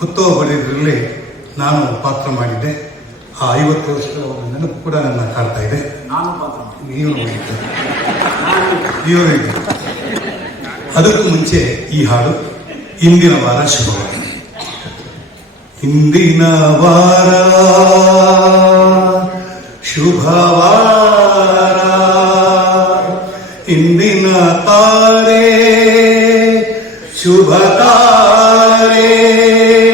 ಹುತ್ತೋ ಬಳಿದ್ರಲ್ಲಿ ನಾನು ಪಾತ್ರ ಮಾಡಿದ್ದೆ. ಆ ಐವತ್ತು ವರ್ಷದ ಒಂದು ನೆನಪು ಕೂಡ ನನ್ನ ಕಾಡ್ತಾ ಇದೆ. ನಾನು ಪಾತ್ರ ಇವರು ಅದಕ್ಕೂ ಮುಂಚೆ ಈ ಹಾಡು ಇಂದಿನ ವಾರ ಶುಭವಾಗಿದೆ ಇಂದಿನ ವಾರ ಶುಭವಾರ ಇಂದಿನ ತಾರೆ ಶುಭ ತಾರೆ ಶುಭವಾರ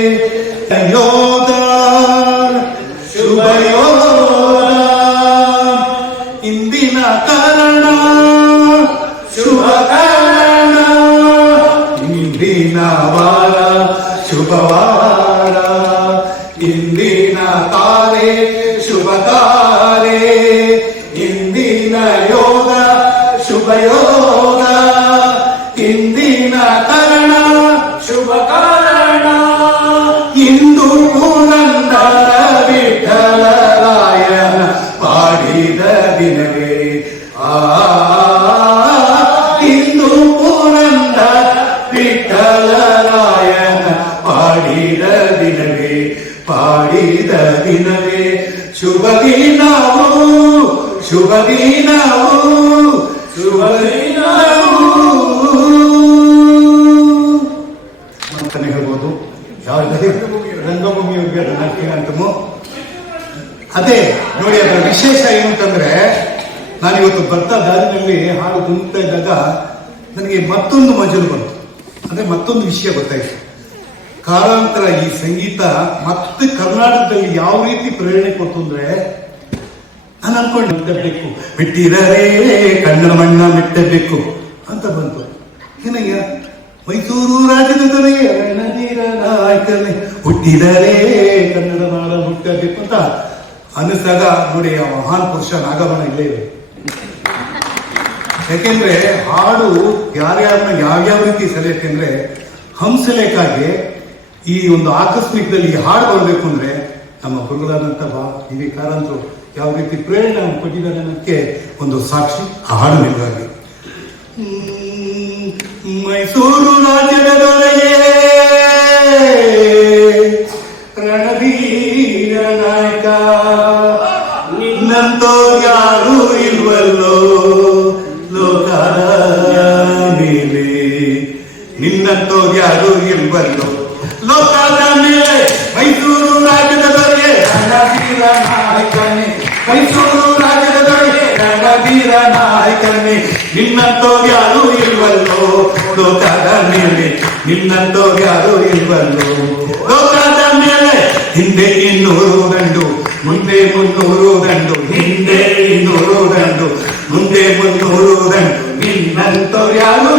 ಇಂದಿನ ತಾರೆ ಶುಭ ತಾರೆ ಇಂದು ಪುರಂದರ ವಿಠಲರಾಯನ ಪಾಡಿದ ದಿನವೇ ಆ ಇಂದು ಪುರಂದ ವಿಠಲರಾಯನ ಪಾಡಿದ ದಿನವೇ ಪಾಡಿದ ದಿನವೇ ಶುಭ ದಿನವು ಶುಭ ದಿನವು ಶುಭ ದಿನವು ಅದೇ, ನೋಡಿ ಅದರ ವಿಶೇಷ ಏನು ಅಂತಂದ್ರೆ ನಾನು ಇವತ್ತು ಬರ್ತಾ ದಾರಿನಲ್ಲಿ ಹಾಡು ಕುಂತಾ ಇದ್ದಾಗ ನನಗೆ ಮತ್ತೊಂದು ಮಜಲು ಬಂತು. ಅಂದ್ರೆ ಮತ್ತೊಂದು ವಿಷಯ ಗೊತ್ತಾಯ್ತು. ಕಾಲಾಂತರ ಈ ಸಂಗೀತ ಮತ್ತೆ ಕರ್ನಾಟಕದಲ್ಲಿ ಯಾವ ರೀತಿ ಪ್ರೇರಣೆ ಕೊಡ್ತು ಅಂದ್ರೆ, ನಾನು ಅನ್ಕೊಂಡು ಮೆಟ್ಟಬೇಕು ಬಿಟ್ಟಿರರೇ ಕಣ್ಣ ಮಣ್ಣ ಮೆಟ್ಟಬೇಕು ಅಂತ ಬಂತು. ಏನಯ್ಯ? ಮೈಸೂರು ರಾಜ್ಯದ ರಣಧೀರ ನಾಯಕನೇ. ಹುಟ್ಟಿದರೆ ಕನ್ನಡ ನಾಡ ಹುಟ್ಟಬೇಕು ಅಂತ ಅನ್ನಿಸಿದಾಗ ನೋಡಿ ಆ ಮಹಾನ್ ಪುರುಷ ನಾಗಮನ ಇಲ್ಲೇ ಇದೆ. ಯಾಕೆಂದ್ರೆ ಹಾಡು ಯಾರ್ಯಾರನ್ನ ಯಾವ್ಯಾವ ರೀತಿ ಸೆಲೆಕ್ಟ್ ಅಂದ್ರೆ ಹಂಸಲೇಖಾಗೆ ಈ ಒಂದು ಆಕಸ್ಮಿಕದಲ್ಲಿ ಹಾಡು ಬರಬೇಕು ಅಂದ್ರೆ ನಮ್ಮ ಗುರುಗಳಾದಂಥ ಬಾ ವಿ ಕಾರಂತರು ಯಾವ ರೀತಿ ಪ್ರೇರಣೆ ಕೊಟ್ಟಿದ್ದಾರೆ ಅನ್ನೋಕ್ಕೆ ಒಂದು ಸಾಕ್ಷಿ ಆ ಹಾಡು ಹ್ಮ್, ಮೈಸೂರು ರಾಜ್ಯದ ದೊರೆಯೇ ರಣಧೀರ ನಾಯಕ ನಿನ್ನಂತೋ ಯಾರು ಇಲ್ವಲ್ಲೋ. ಲೋಕದ ಮೇಲೆ ನಿನ್ನಂತೋ ಯಾರು ಇಲ್ವಲ್ಲೋ. ಲೋಕದ ಮೇಲೆ ಮೈಸೂರು ರಾಜ್ಯದ ದೊರೆಯೇ ರಣಧೀರ ನಾಯಕನೇ ರಣಧೀರ ನಾಯಕನೇ ನಿನ್ನಂತೋ ಯಾರು ಇಲ್ವಲ್ಲೋ? ಲೋಕದ ಮೇಲೆ ನಿನ್ನಂತೋ ಯಾರು ಇಲ್ವಲ್ಲೋ? ಲೋಕದ ಮೇಲೆ, ಹಿಂದೆ ಇನ್ನೂರು ಗಂಡು ಮುಂದೆ ಮುನ್ನೂರು ಗಂಡು ಹಿಂದೆ ಇನ್ನೂರು ಗಂಡು ಮುಂದೆ ಮುನ್ನೂರು ಗಂಡು ನಿನ್ನಂತೋ ಯಾರು